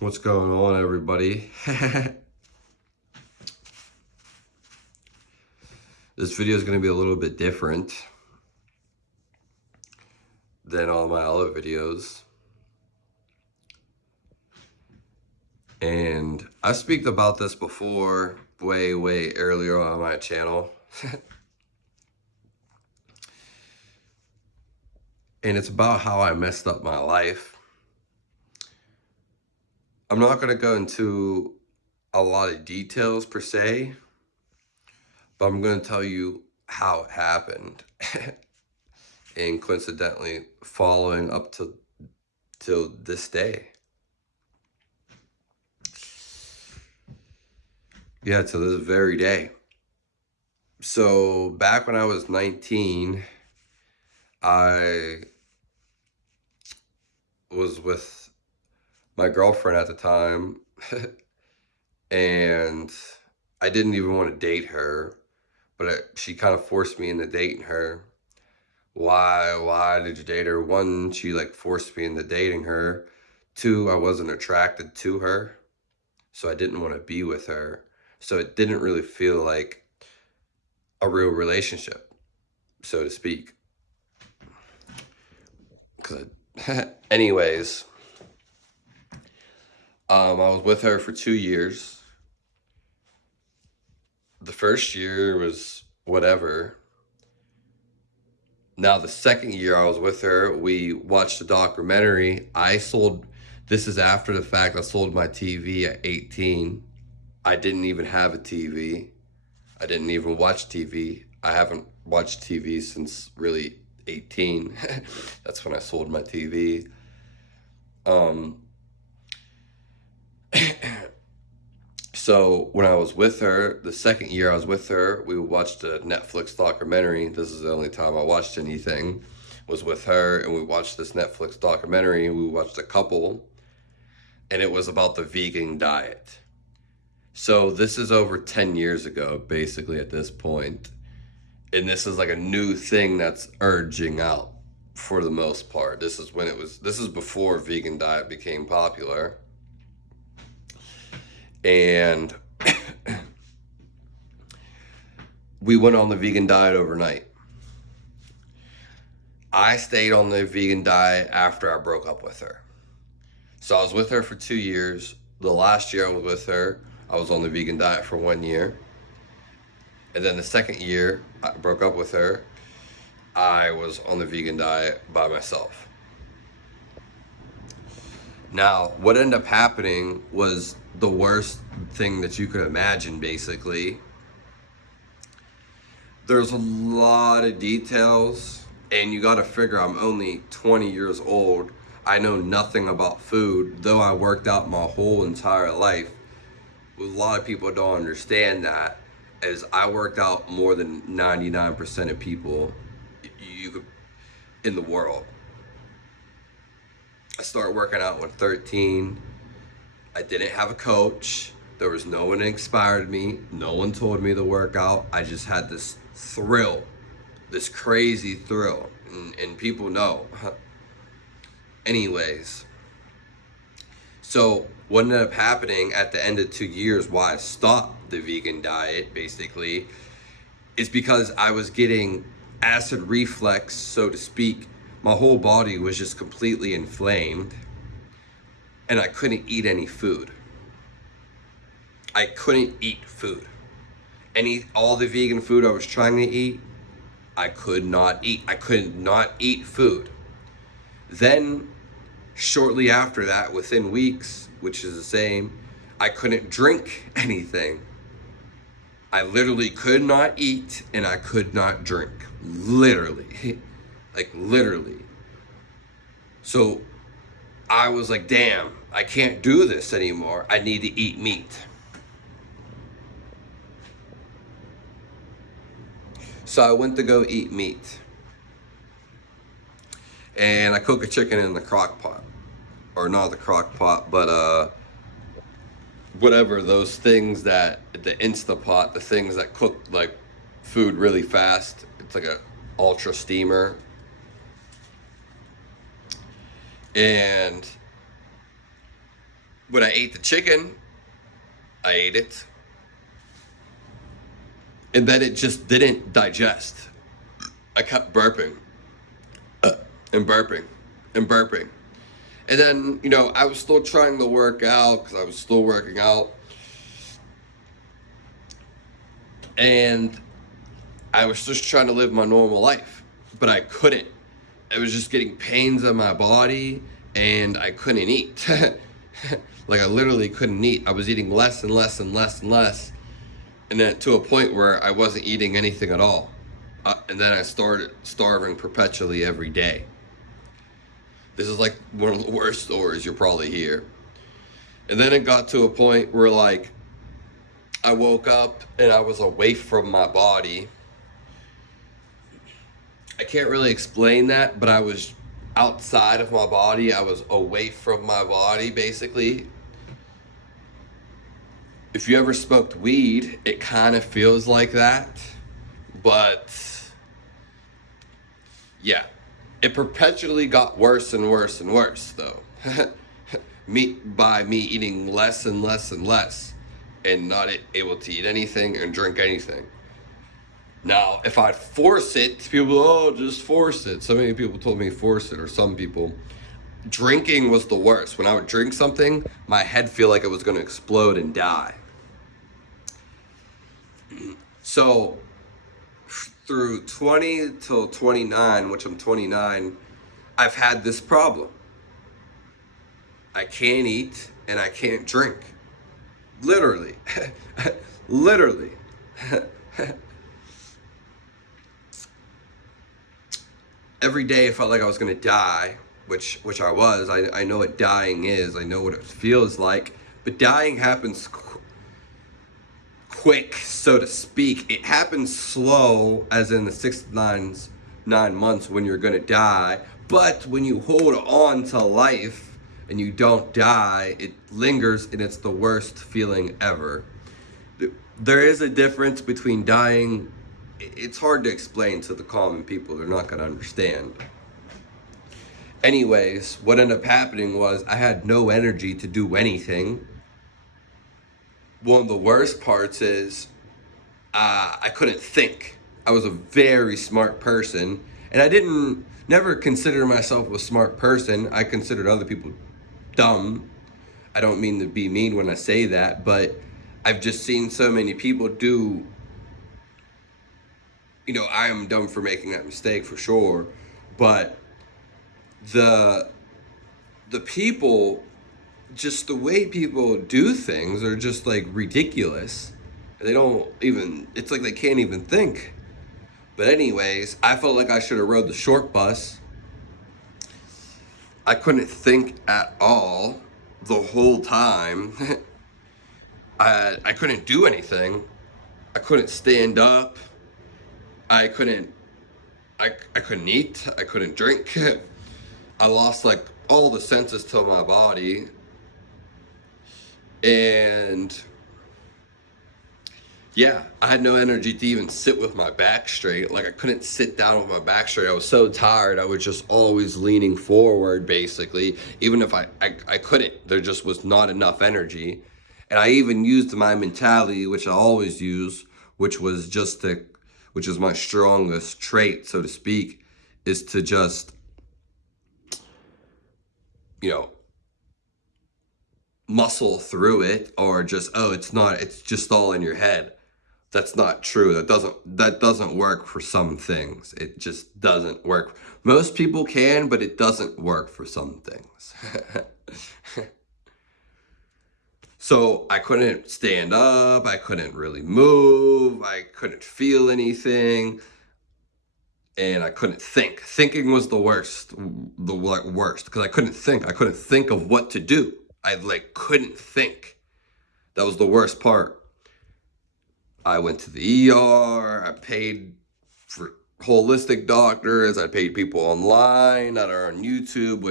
What's going on, everybody? This video is going to be a little bit different than all my other videos. And I speak about this before, way earlier on my channel. And it's about how I messed up my life. I'm not going to go into a lot of details per se, but I'm going to tell you how it happened. And coincidentally, following up till this day. Yeah, to this very day. So back when I was 19, I was with my girlfriend at the time, and I didn't even want to date her, but she kind of forced me into dating her. Why did you date her? One, she forced me into dating her. Two, I wasn't attracted to her, so I didn't want to be with her. So it didn't really feel like a real relationship, so to speak. Anyways, I was with her for 2 years. The first year was whatever. Now, the second year I was with her, we watched a documentary. This is after the fact, I sold my TV at 18. I didn't even have a TV. I didn't even watch TV. I haven't watched TV since really 18. That's when I sold my TV. So when I was with her, the second year I was with her, we watched a Netflix documentary. This is the only time I watched anything, was with her, and we watched this Netflix documentary. We watched a couple, and it was about the vegan diet. So this is over 10 years ago, basically, at this point. And this is like a new thing that's urging out for the most part. This is before vegan diet became popular. And we went on the vegan diet overnight. I stayed on the vegan diet after I broke up with her. So I was with her for 2 years. The last year I was with her, I was on the vegan diet for 1 year. And then the second year I broke up with her, I was on the vegan diet by myself. Now, what ended up happening was the worst thing that you could imagine, basically. There's a lot of details, and you gotta figure I'm only 20 years old. I know nothing about food, though I worked out my whole entire life. A lot of people don't understand that, as I worked out more than 99% of people in the world. I started working out when 13. I didn't have a coach. There was no one that inspired me. No one told me to work out. I just had this thrill, this crazy thrill. And people know. Anyways, so what ended up happening at the end of 2 years, why I stopped the vegan diet, basically, is because I was getting acid reflux, so to speak. My whole body was just completely inflamed, and I couldn't eat any food. I couldn't eat food. All the vegan food I was trying to eat, I could not eat. I could not eat food. Then, shortly after that, within weeks, which is the same, I couldn't drink anything. I literally could not eat, and I could not drink. Literally. Literally. So I was like, damn, I can't do this anymore. I need to eat meat. So I went to go eat meat. And I cook a chicken in the crock pot. Or not the crock pot, but whatever, those things the Instapot, the things that cook food really fast. It's like a ultra steamer. And When I ate the chicken, I ate it, and then it just didn't digest. I kept burping and burping and burping. And then, I was still trying to work out because I was still working out. And I was just trying to live my normal life, but I couldn't. I was just getting pains in my body and I couldn't eat. Like I literally couldn't eat. I was eating less and less and less and less. And then to a point where I wasn't eating anything at all. And then I started starving perpetually every day. This is like one of the worst stories you'll probably hear. And then it got to a point where like I woke up and I was away from my body. I can't really explain that, but I was outside of my body. I was away from my body, basically. If you ever smoked weed, it kind of feels like that. But yeah, it perpetually got worse and worse and worse, though. By me eating less and less and less and not able to eat anything and drink anything. Now, if I'd force it, people, oh, just force it. So many people told me force it, or some people. Drinking was the worst. When I would drink something, my head feel like it was going to explode and die. So, through 20 till 29, which I'm 29, I've had this problem. I can't eat and I can't drink. Literally. Literally. Every day I felt like I was going to die, which I was. I know what dying is. I know what it feels like. But dying happens quick, so to speak. It happens slow, as in the 6 to 9 months when you're going to die. But when you hold on to life and you don't die, it lingers and it's the worst feeling ever. There is a difference between dying. It's hard to explain to the common people. They're not going to understand. Anyways, what ended up happening was I had no energy to do anything. One of the worst parts is I couldn't think. I was a very smart person, and I never consider myself a smart person. I considered other people dumb. I don't mean to be mean when I say that, but I've just seen so many people do. I am dumb for making that mistake for sure, but the people, just the way people do things are just like ridiculous. They don't even, it's like they can't even think. But anyways, I felt like I should have rode the short bus. I couldn't think at all the whole time. I couldn't do anything. I couldn't stand up. I couldn't eat. I couldn't drink. I lost like all the senses to my body. And yeah, I had no energy to even sit with my back straight. Like I couldn't sit down with my back straight. I was so tired. I was just always leaning forward, basically. Even if I couldn't, there just was not enough energy. And I even used my mentality, which I always use, which is my strongest trait, so to speak, is to just, muscle through it, or just, it's just all in your head. That's not true. That doesn't work for some things. It just doesn't work. Most people can, but it doesn't work for some things. So I couldn't stand up. I couldn't really move. I couldn't feel anything. And I couldn't think. Thinking was the worst, because I couldn't think. I couldn't think of what to do. I couldn't think. That was the worst part. I went to the ER. I paid for holistic doctors. I paid people online that are on YouTube,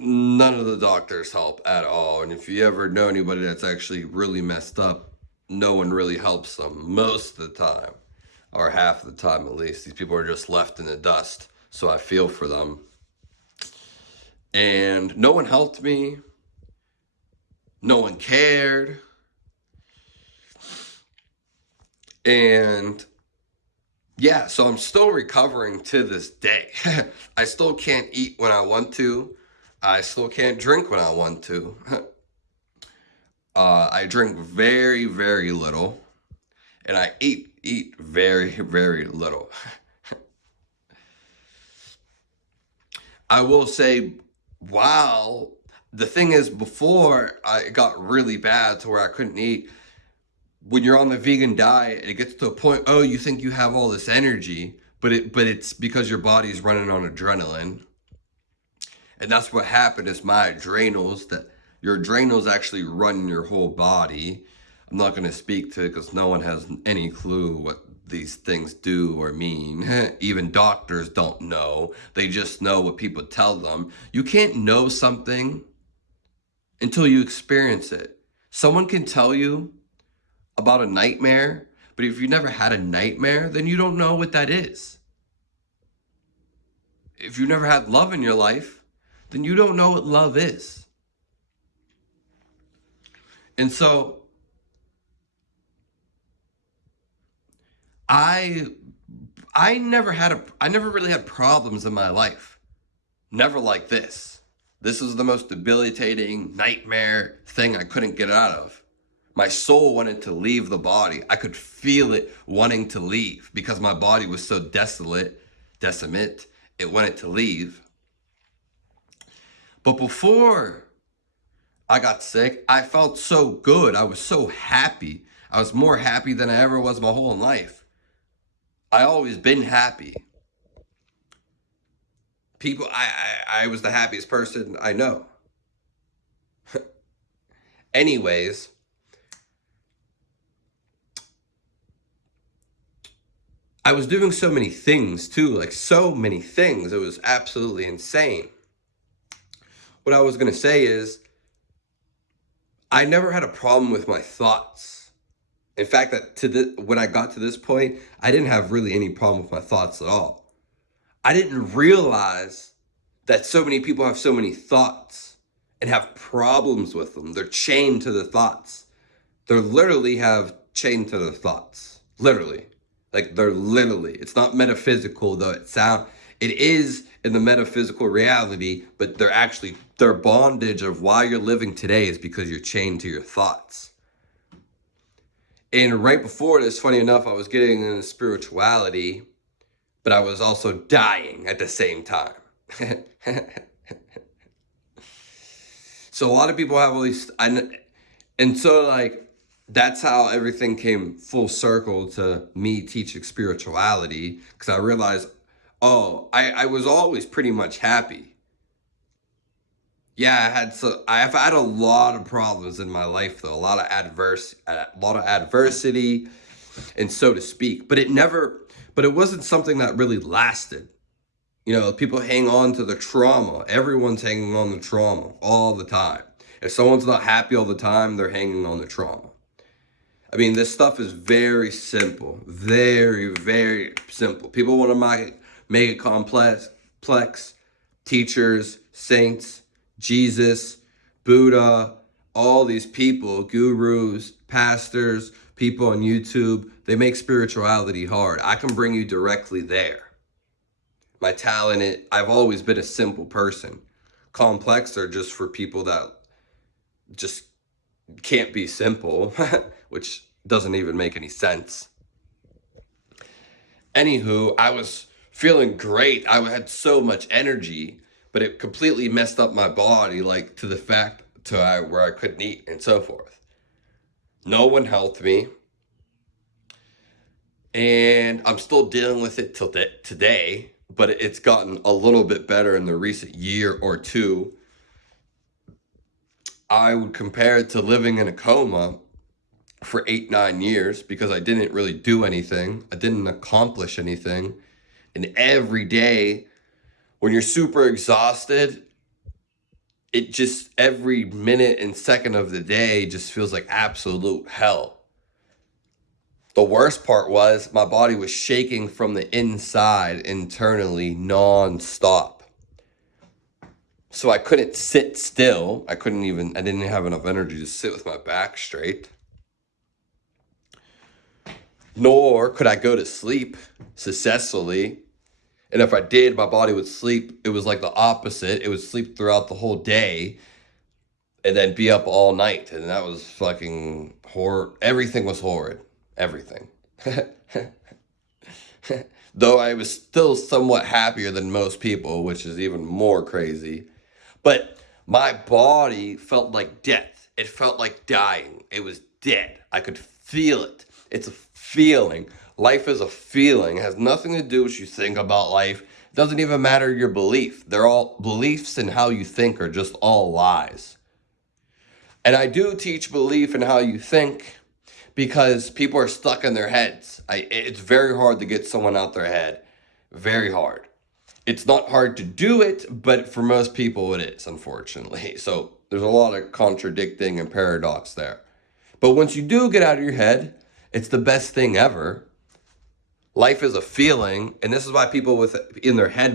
none of the doctors help at all. And if you ever know anybody that's actually really messed up, no one really helps them most of the time, or half of the time at least. These people are just left in the dust. So I feel for them. And no one helped me. No one cared. And yeah, so I'm still recovering to this day. I still can't eat when I want to. I still can't drink when I want to. I drink very, very little, and I eat very, very little. I will say, wow, the thing is, before I got really bad to where I couldn't eat, when you're on the vegan diet, it gets to a point, oh, you think you have all this energy, but it's because your body's running on adrenaline. And that's what happened is my adrenals, that your adrenals actually run your whole body. I'm not going to speak to it because no one has any clue what these things do or mean. Even doctors don't know. They just know what people tell them. You can't know something until you experience it. Someone can tell you about a nightmare, but if you never had a nightmare, then you don't know what that is. If you never had love in your life, then you don't know what love is. And so I I never really had problems in my life. Never like this. This was the most debilitating nightmare thing I couldn't get out of. My soul wanted to leave the body. I could feel it wanting to leave because my body was so decimate, it wanted to leave. But before I got sick, I felt so good. I was so happy. I was more happy than I ever was my whole life. I always been happy. I was the happiest person I know. Anyways, I was doing so many things too, like so many things. It was absolutely insane. What I was going to say is, I never had a problem with my thoughts. In fact, when I got to this point, I didn't have really any problem with my thoughts at all. I didn't realize that so many people have so many thoughts and have problems with them. They're chained to the thoughts. They literally have chained to their thoughts. Literally. Like they're literally. It's not metaphysical though it is in the metaphysical reality, but their bondage of why you're living today is because you're chained to your thoughts. And right before this, funny enough, I was getting into spirituality, but I was also dying at the same time. So a lot of people have all these, and so like, that's how everything came full circle to me teaching spirituality, because I realized, oh, I was always pretty much happy. Yeah, I've had a lot of problems in my life though, a lot of adversity, and so to speak. But it wasn't something that really lasted. You know, people hang on to the trauma. Everyone's hanging on the trauma all the time. If someone's not happy all the time, they're hanging on the trauma. I mean, this stuff is very simple. Very, very simple. People want to make it complex. Teachers, saints, Jesus, Buddha, all these people, gurus, pastors, people on YouTube, they make spirituality hard. I can bring you directly there. My talent, I've always been a simple person. Complex are just for people that just can't be simple, which doesn't even make any sense. Anywho, I was feeling great. I had so much energy, but it completely messed up my body, like to the fact where I couldn't eat and so forth. No one helped me. And I'm still dealing with it till today, but it's gotten a little bit better in the recent year or two. I would compare it to living in a coma for 8-9 years because I didn't really do anything. I didn't accomplish anything. And every day when you're super exhausted, it just every minute and second of the day just feels like absolute hell. The worst part was my body was shaking from the inside internally non-stop. So So I couldn't sit still. I didn't have enough energy to sit with my back straight. Nor could I go to sleep successfully. And if I did, my body would sleep. It was like the opposite. It would sleep throughout the whole day and then be up all night. And that was fucking horror. Everything was horrid. Everything. Though I was still somewhat happier than most people, which is even more crazy. But my body felt like death. It felt like dying. It was dead. I could feel it. It's a feeling. Life is a feeling. It has nothing to do with what you think about life. It doesn't even matter your belief. They're all beliefs, and how you think are just all lies. And I do teach belief in how you think because people are stuck in their heads. It's very hard to get someone out their head. Very hard. It's not hard to do it, but for most people it is, unfortunately. So there's a lot of contradicting and paradox there. But once you do get out of your head, it's the best thing ever. Life is a feeling, and this is why people in their head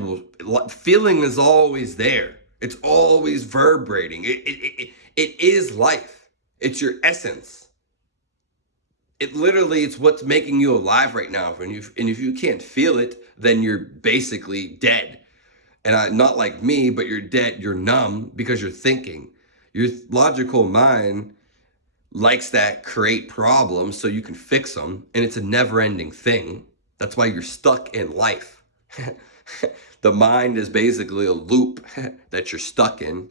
feeling is always there. It's always vibrating. It is life. It's your essence. It's what's making you alive right now. And if you can't feel it, then you're basically dead. And not like me, but you're dead. You're numb because you're thinking. Your logical mind likes that create problems so you can fix them, and it's a never-ending thing. That's why you're stuck in life. The mind is basically a loop that you're stuck in.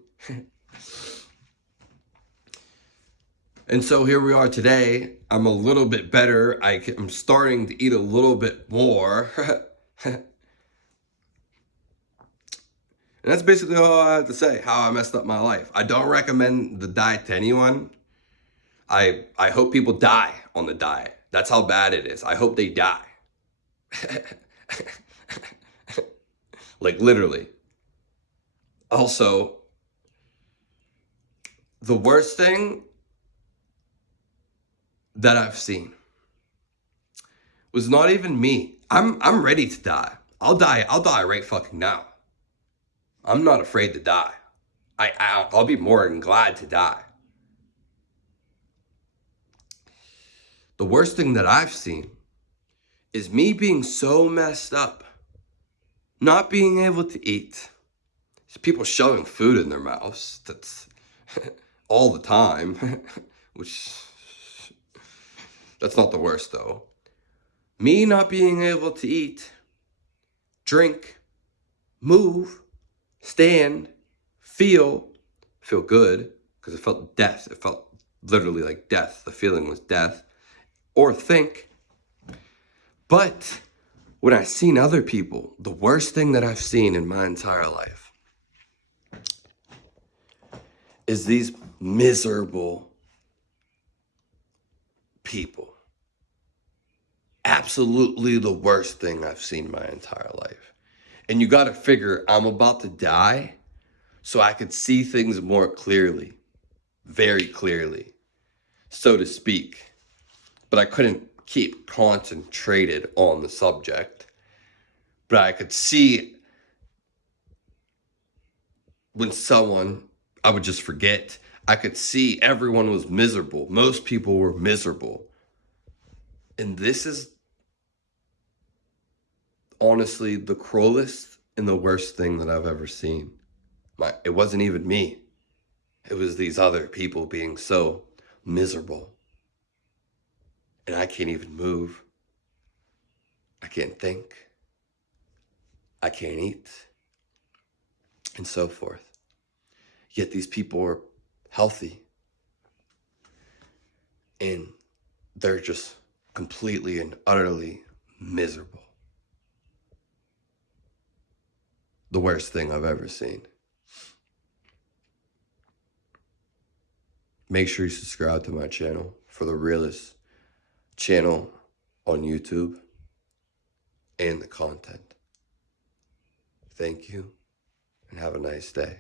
And so here we are today. I'm a little bit better. I'm starting to eat a little bit more. And that's basically all I have to say, how I messed up my life. I don't recommend the diet to anyone. I hope people die on the diet. That's how bad it is. I hope they die. Like literally. Also, the worst thing that I've seen was not even me. I'm ready to die. I'll die right fucking now. I'm not afraid to die. I'll be more than glad to die. The worst thing that I've seen is me being so messed up, not being able to eat. People shoving food in their mouths. That's all the time, which that's not the worst though. Me not being able to eat, drink, move, stand, feel good, because it felt death. It felt literally like death. The feeling was death. Or think. But when I've seen other people, the worst thing that I've seen in my entire life is these miserable people. Absolutely the worst thing I've seen my entire life. And you got to figure I'm about to die so I could see things more clearly, very clearly, so to speak. But I couldn't keep concentrated on the subject. But I could see when I would just forget. I could see everyone was miserable. Most people were miserable. And this is honestly the cruelest and the worst thing that I've ever seen. It wasn't even me. It was these other people being so miserable. And I can't even move. I can't think. I can't eat. And so forth. Yet these people are healthy. And they're just completely and utterly miserable. The worst thing I've ever seen. Make sure you subscribe to my channel for the realest channel on YouTube and the content. Thank you and have a nice day.